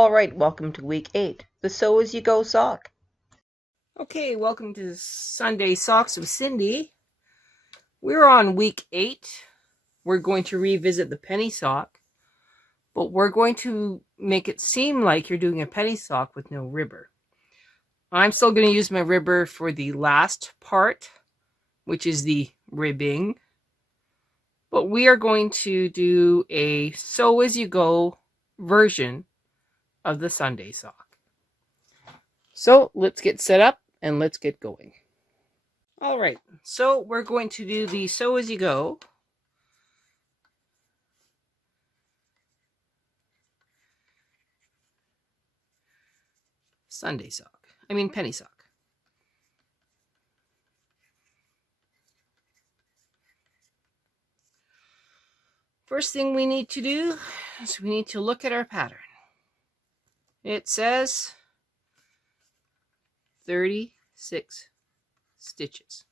All right, welcome to week 8, the Sew As You Go sock. Okay, welcome to Sunday Socks with Cindy. We're on week 8. We're going to revisit the penny sock, but we're going to make it seem like you're doing a penny sock with no ribber. I'm still going to use my ribber for the last part, which is the ribbing, but we are going to do a sew as you go version of the Sunday sock. So let's get set up and let's get going. All right, so we're going to do the sew as you go. Sunday sock. Penny sock. First thing we need to do is we need to look at our pattern. It says 36 stitches.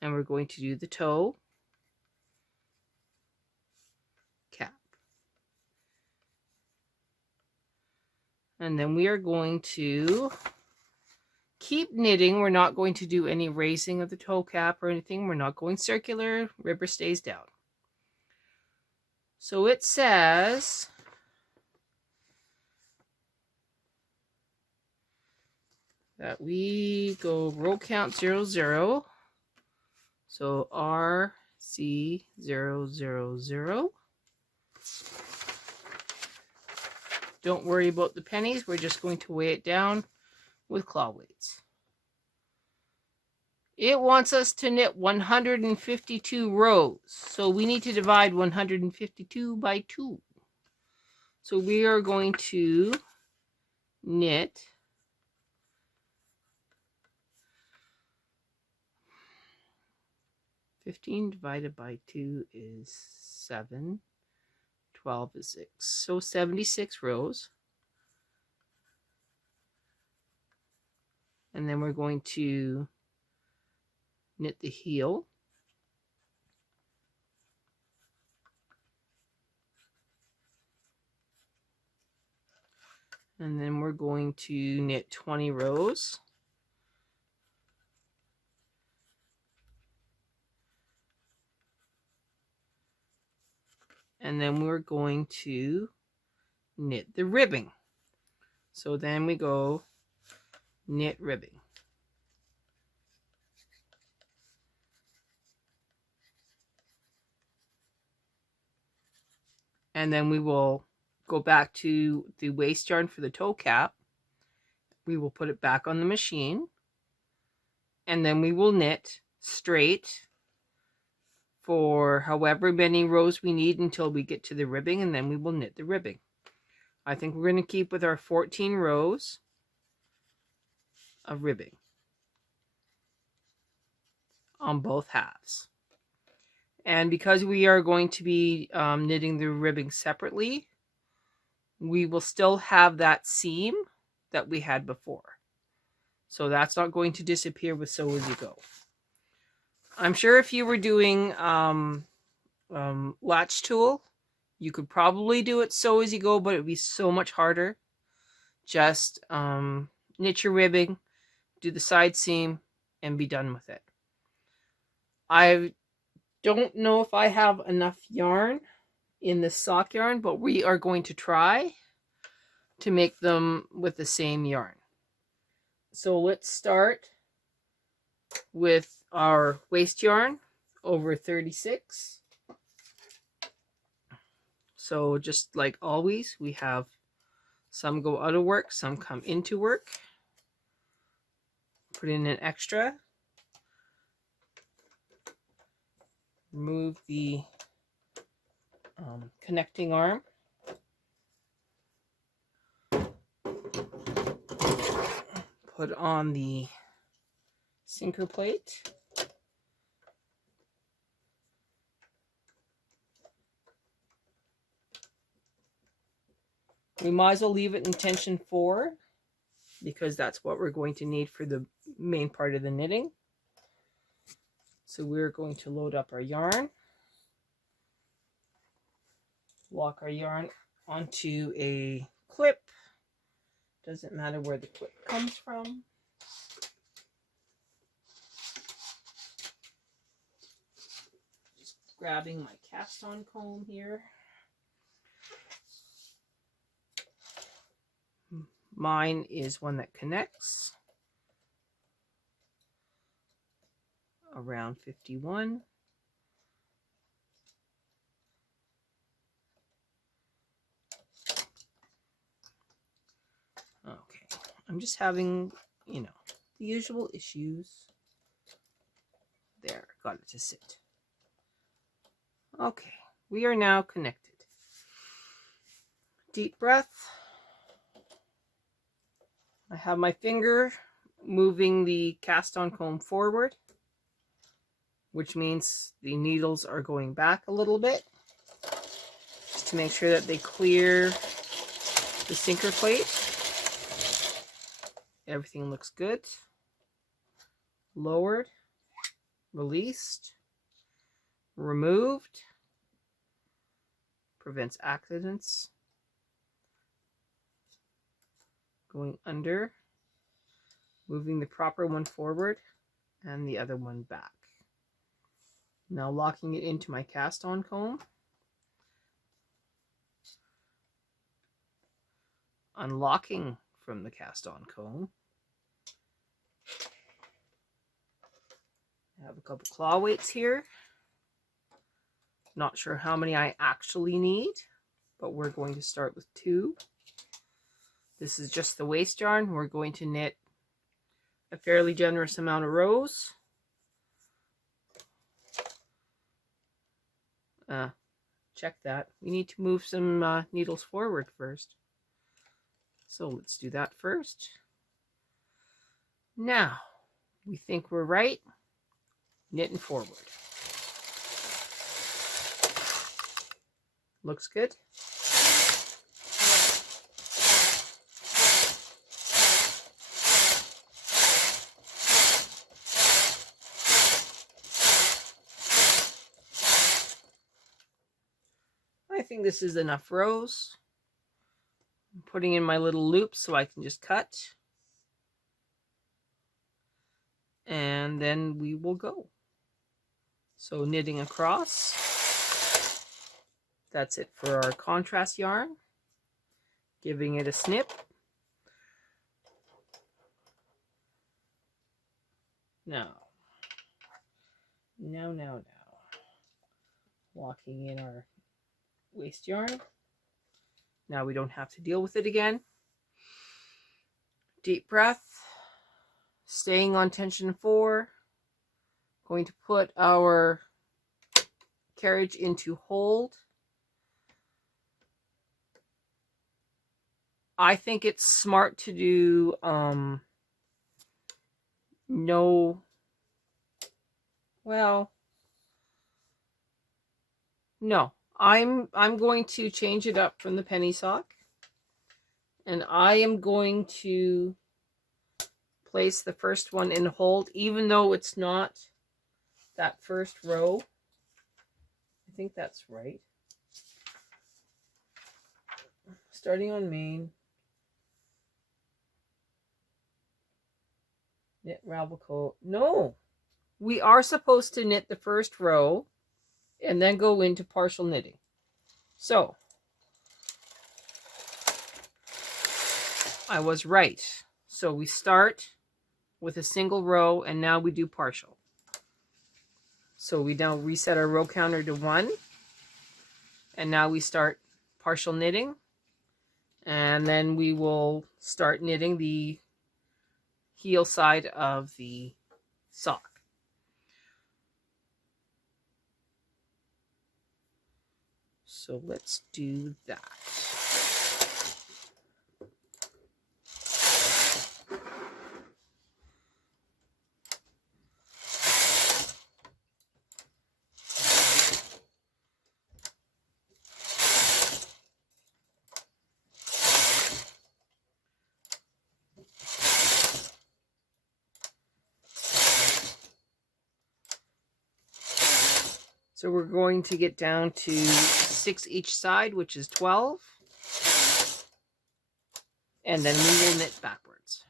And we're going to do the toe, cap. And then we are going to keep knitting. We're not going to do any raising of the toe cap or anything. We're not going circular. Ribber stays down. So it says that we go row count 00. So RC000. Don't worry about the pennies. We're just going to weigh it down with claw weights. It wants us to knit 152 rows. So we need to divide 152 by 2. So we are going to knit 15 divided by 2 is 7. 12 is 6. So 76 rows. And then we're going to knit the heel. And then we're going to knit 20 rows. And then we're going to knit the ribbing. So then we go knit ribbing. And then we will go back to the waste yarn for the toe cap. We will put it back on the machine. And then we will knit straight for however many rows we need until we get to the ribbing, and then we will knit the ribbing. I think we're going to keep with our 14 rows of ribbing on both halves. And because we are going to be knitting the ribbing separately, we will still have that seam that we had before. So that's not going to disappear with Sew As You Go. I'm sure if you were doing latch tool, you could probably do it Sew As You Go, but it would be so much harder. Just knit your ribbing, do the side seam, and be done with it. I don't know if I have enough yarn in this sock yarn, but we are going to try to make them with the same yarn. So let's start with our waste yarn over 36. So just like always, we have some go out of work, some come into work. Put in an extra. Remove the connecting arm. Put on the sinker plate. We might as well leave it in tension 4 because that's what we're going to need for the main part of the knitting. So we're going to load up our yarn, lock our yarn onto a clip. Doesn't matter where the clip comes from. Just grabbing my cast on comb here. Mine is one that connects around 51. Okay, I'm just having, you know, the usual issues. There, got it to sit. Okay, we are now connected. Deep breath. I have my finger moving the cast on comb forward, which means the needles are going back a little bit, just to make sure that they clear the sinker plate. Everything looks good. Lowered, released, removed, prevents accidents. Going under, moving the proper one forward and the other one back. Now locking it into my cast on comb. Unlocking from the cast on comb. I have a couple claw weights here. Not sure how many I actually need, but we're going to start with 2. This is just the waste yarn. We're going to knit a fairly generous amount of rows. Check that. We need to move some needles forward first. So let's do that first. Now, we think we're right. Knitting forward. Looks good. I think this is enough rows. I'm putting in my little loops so I can just cut. And then we will go. So knitting across. That's it for our contrast yarn. Giving it a snip. Now. Locking in our waste yarn. Now we don't have to deal with it again. Deep breath. Staying on tension 4. Going to put our carriage into hold. I think it's smart to do no I'm going to change it up from the penny sock, and I am going to place the first one in hold, even though it's not that first row. I think that's right. Starting on main, knit ravel coat. No, we are supposed to knit the first row and then go into partial knitting. So I was right. So we start with a single row and now we do partial. So we now reset our row counter to 1, and now we start partial knitting, and then we will start knitting the heel side of the sock. So let's do that. So we're going to get down to 6 each side, which is 12. and then we will knit backwards.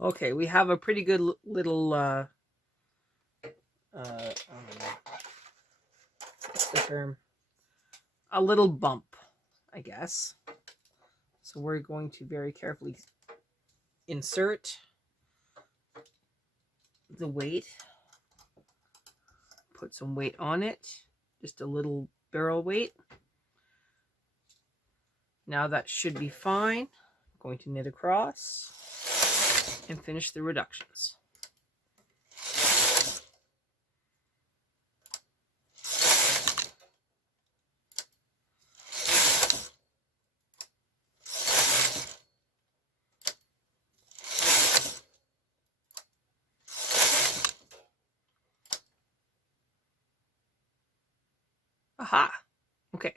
Okay, we have a pretty good little what's the term? A little bump, I guess. So we're going to very carefully insert the weight. Put some weight on it, just a little barrel weight. Now that should be fine. I'm going to knit across and finish the reductions. Aha! Okay.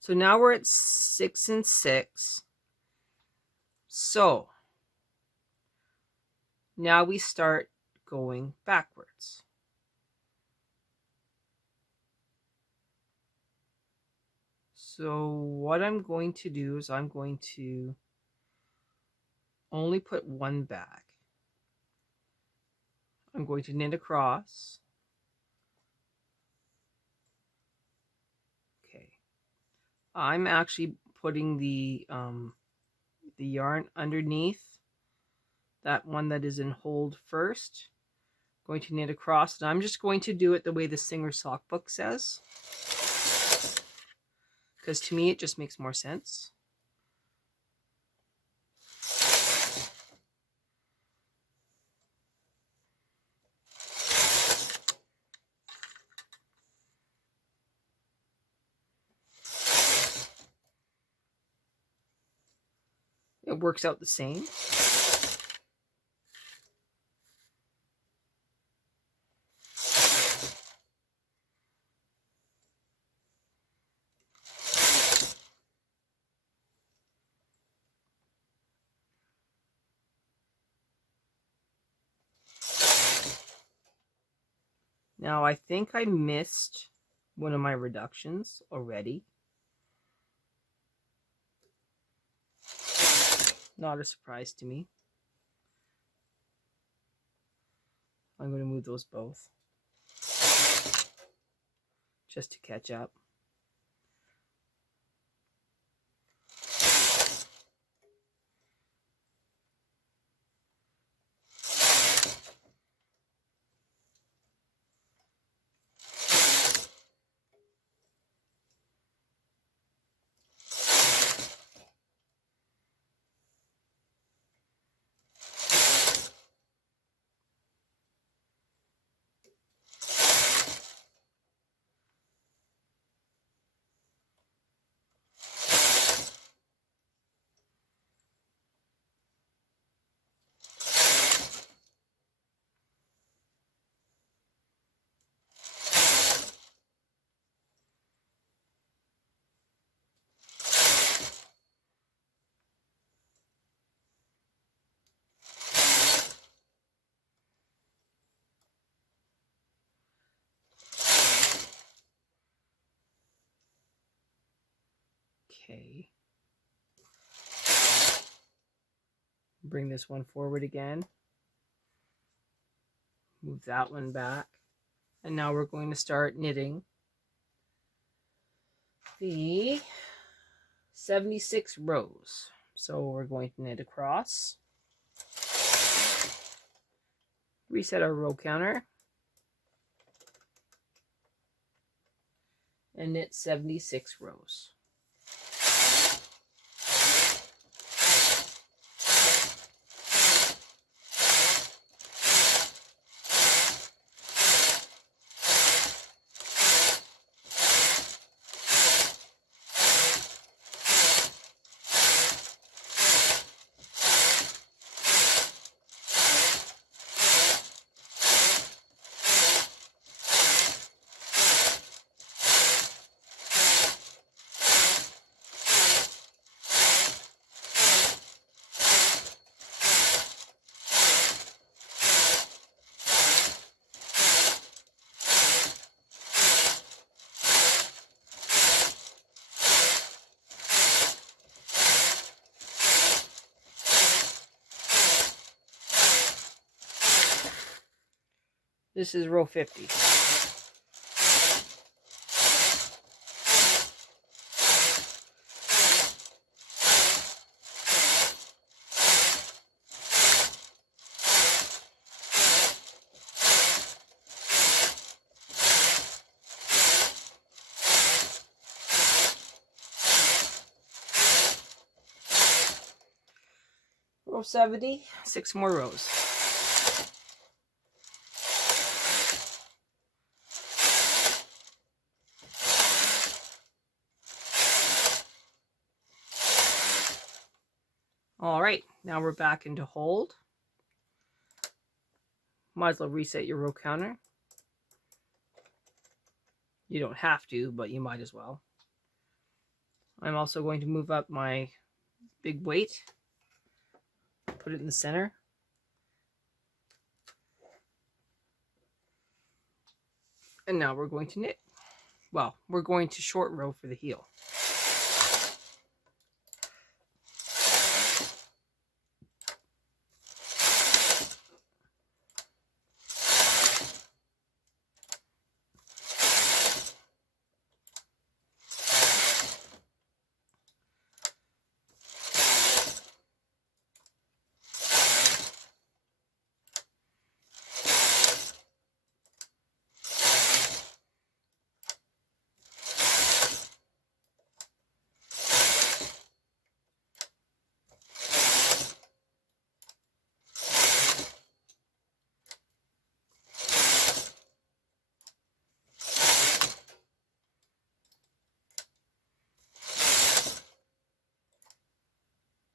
So now we're at 6 and 6. So now we start going backwards. So what I'm going to do is I'm going to only put one back. I'm going to knit across. Okay. I'm actually putting the yarn underneath that one that is in hold first. Going to knit across, and I'm just going to do it the way the Singer Sock Book says, because to me it just makes more sense. It works out the same. Now I think I missed one of my reductions already. Not a surprise to me. I'm going to move those both just to catch up. Okay. Bring this one forward again. Move that one back. And now we're going to start knitting the 76 rows. So we're going to knit across. Reset our row counter. And knit 76 rows. This is row 50. Row 70, 6 more rows. All right, now we're back into hold. Might as well reset your row counter. You don't have to, but you might as well. I'm also going to move up my big weight, put it in the center. And now we're going to knit. Well, we're going to short row for the heel.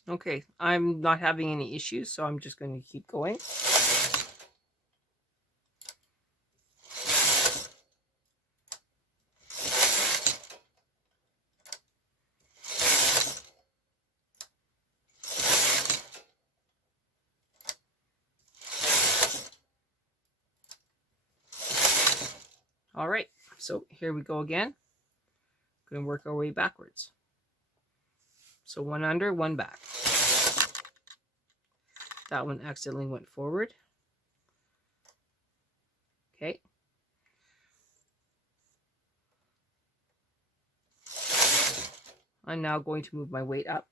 Okay, I'm not having any issues, so I'm just going to keep going. All right, so here we go again. Going to work our way backwards. So one under, one back. That one accidentally went forward. Okay. I'm now going to move my weight up.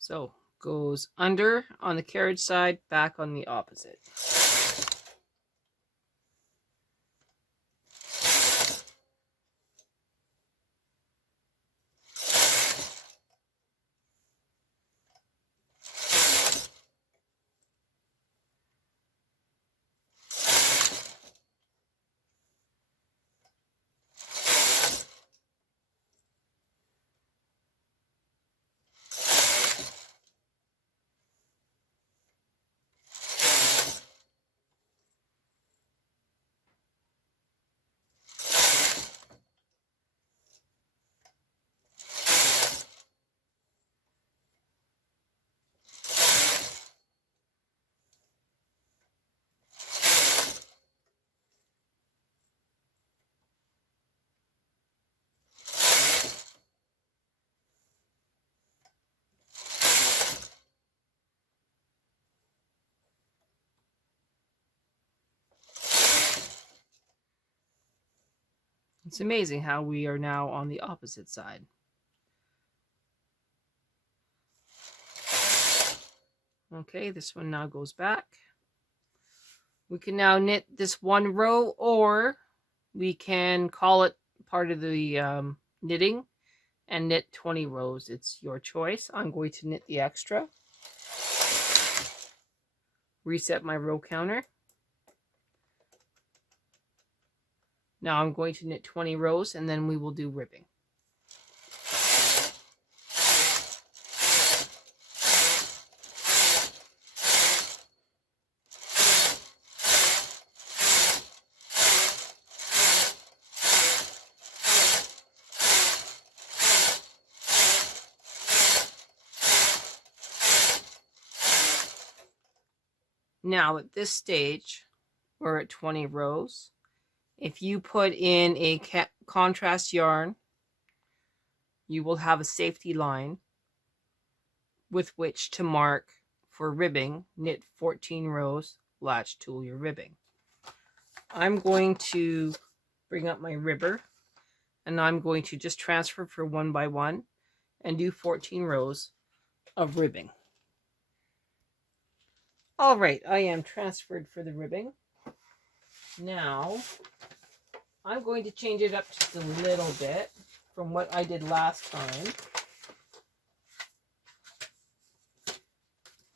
So goes under on the carriage side, back on the opposite. It's amazing how we are now on the opposite side. Okay, this one now goes back. We can now knit this one row, or we can call it part of the knitting and knit 20 rows. It's your choice. I'm going to knit the extra. Reset my row counter. Now I'm going to knit 20 rows, and then we will do ribbing. Now at this stage, we're at 20 rows. If you put in a contrast yarn, you will have a safety line with which to mark for ribbing, knit 14 rows, latch tool your ribbing. I'm going to bring up my ribber, and I'm going to just transfer for 1 by 1 and do 14 rows of ribbing. All right, I am transferred for the ribbing. Now, I'm going to change it up just a little bit from what I did last time.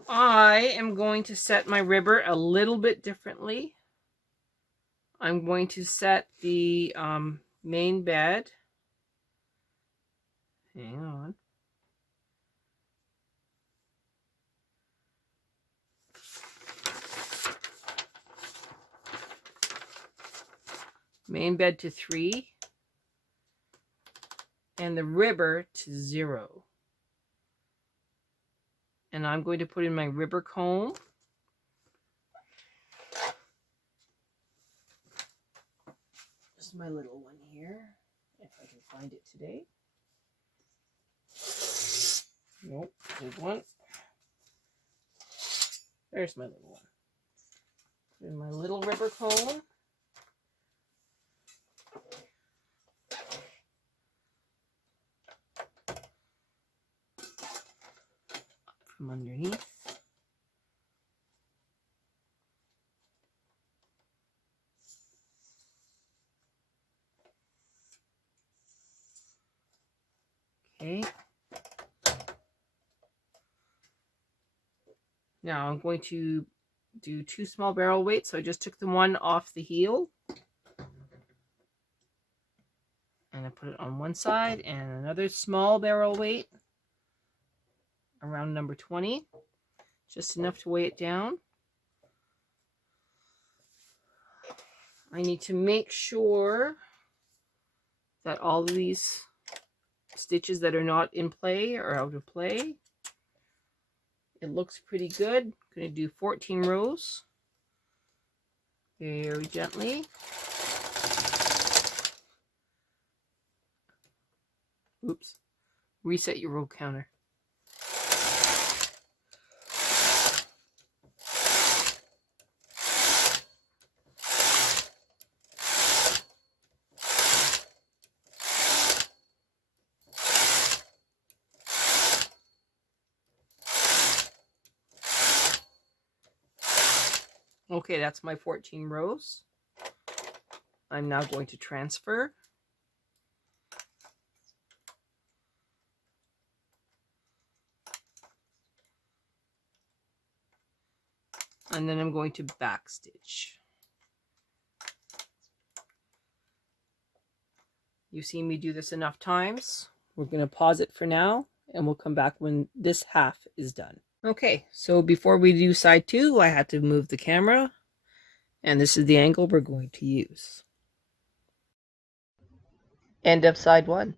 I am going to set my ribber a little bit differently. I'm going to set the main bed. Hang on. Main bed to 3 and the ribber to 0. And I'm going to put in my ribber comb. Just my little one here, if I can find it today. Nope, big one. There's my little one. Put in my little ribber comb. From underneath. Okay. Now I'm going to do 2 small barrel weights. So I just took the one off the heel. And I put it on one side, and another small barrel weight around number 20. Just enough to weigh it down. I need to make sure that all of these stitches that are not in play are out of play. It looks pretty good. I'm going to do 14 rows. Very gently. Oops. Reset your row counter. Okay, that's my 14 rows. I'm now going to transfer. And then I'm going to backstitch. You've seen me do this enough times. We're going to pause it for now, and we'll come back when this half is done. Okay, so before we do side 2, I had to move the camera, and this is the angle we're going to use. End of side 1.